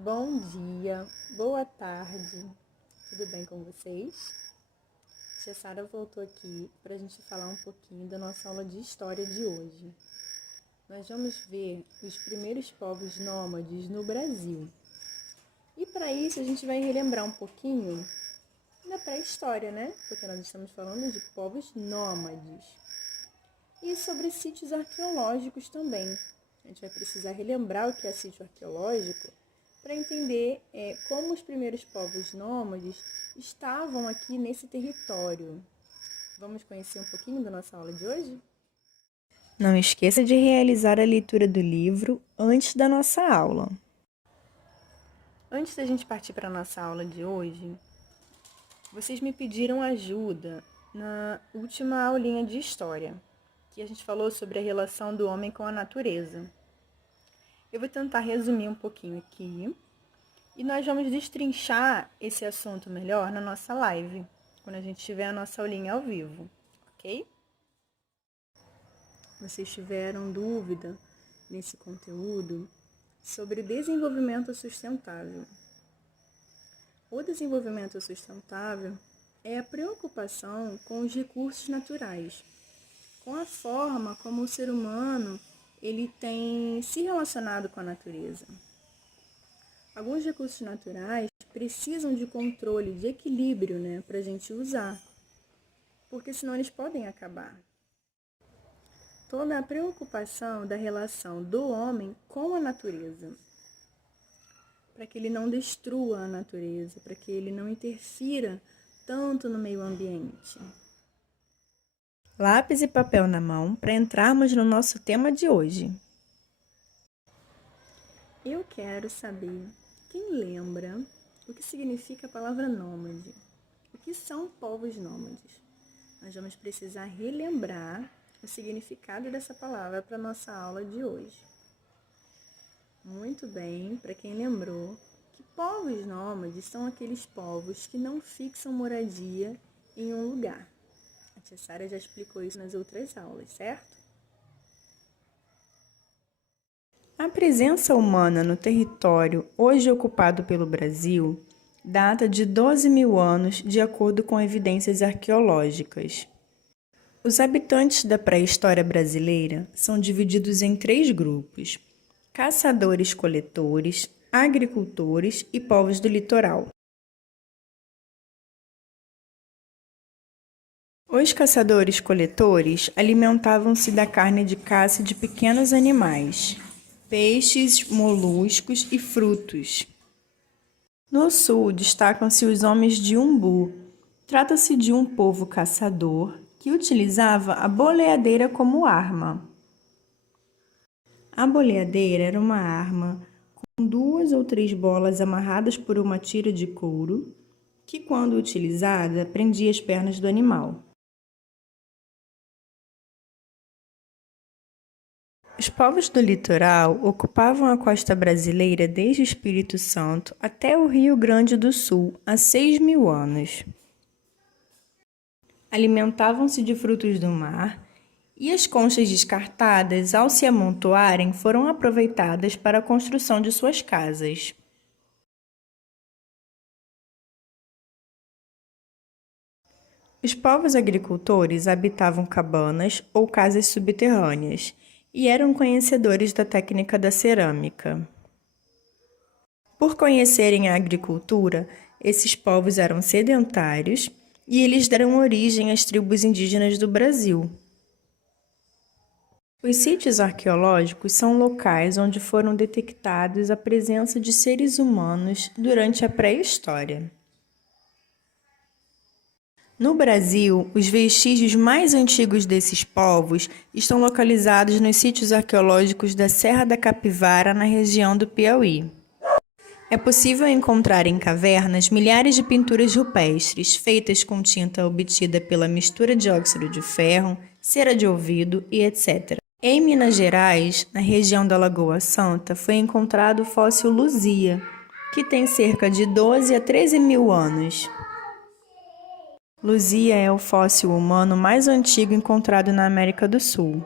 Bom dia, boa tarde, tudo bem com vocês? Tia Sara voltou aqui para a gente falar um pouquinho da nossa aula de história de hoje. Nós vamos ver os primeiros povos nômades no Brasil. E para isso a gente vai relembrar um pouquinho da pré-história, né? Porque nós estamos falando de povos nômades. E sobre sítios arqueológicos também. A gente vai precisar relembrar o que é sítio arqueológico para entender como os primeiros povos nômades estavam aqui nesse território. Vamos conhecer um pouquinho da nossa aula de hoje? Não esqueça de realizar a leitura do livro antes da nossa aula. Antes da gente partir para a nossa aula de hoje, vocês me pediram ajuda na última aulinha de história, que a gente falou sobre a relação do homem com a natureza. Eu vou tentar resumir um pouquinho aqui e nós vamos destrinchar esse assunto melhor na nossa live, quando a gente tiver a nossa aulinha ao vivo, ok? Vocês tiveram dúvida nesse conteúdo sobre desenvolvimento sustentável. O desenvolvimento sustentável é a preocupação com os recursos naturais, com a forma como o ser humano ele tem se relacionado com a natureza. Alguns recursos naturais precisam de controle, de equilíbrio, para a gente usar, porque senão eles podem acabar. Toda a preocupação da relação do homem com a natureza, para que ele não destrua a natureza, para que ele não interfira tanto no meio ambiente. Lápis e papel na mão para entrarmos no nosso tema de hoje. Eu quero saber quem lembra o que significa a palavra nômade. O que são povos nômades? Nós vamos precisar relembrar o significado dessa palavra para a nossa aula de hoje. Muito bem, para quem lembrou, que povos nômades são aqueles povos que não fixam moradia em um lugar. A tia Sara já explicou isso nas outras aulas, certo? A presença humana no território hoje ocupado pelo Brasil data de 12.000 anos, de acordo com evidências arqueológicas. Os habitantes da pré-história brasileira são divididos em 3 grupos: caçadores-coletores, agricultores e povos do litoral. Os caçadores-coletores alimentavam-se da carne de caça de pequenos animais, peixes, moluscos e frutos. No sul destacam-se os homens de Umbu. Trata-se de um povo caçador que utilizava a boleadeira como arma. A boleadeira era uma arma com 2 ou 3 bolas amarradas por uma tira de couro, que, quando utilizada, prendia as pernas do animal. Os povos do litoral ocupavam a costa brasileira desde o Espírito Santo até o Rio Grande do Sul há 6.000 anos. Alimentavam-se de frutos do mar e as conchas descartadas, ao se amontoarem, foram aproveitadas para a construção de suas casas. Os povos agricultores habitavam cabanas ou casas subterrâneas e eram conhecedores da técnica da cerâmica. Por conhecerem a agricultura, esses povos eram sedentários e eles deram origem às tribos indígenas do Brasil. Os sítios arqueológicos são locais onde foram detectados a presença de seres humanos durante a pré-história. No Brasil, os vestígios mais antigos desses povos estão localizados nos sítios arqueológicos da Serra da Capivara, na região do Piauí. É possível encontrar em cavernas milhares de pinturas rupestres, feitas com tinta obtida pela mistura de óxido de ferro, cera de ouvido e etc. Em Minas Gerais, na região da Lagoa Santa, foi encontrado o fóssil Luzia, que tem cerca de 12 a 13.000 anos. Luzia é o fóssil humano mais antigo encontrado na América do Sul.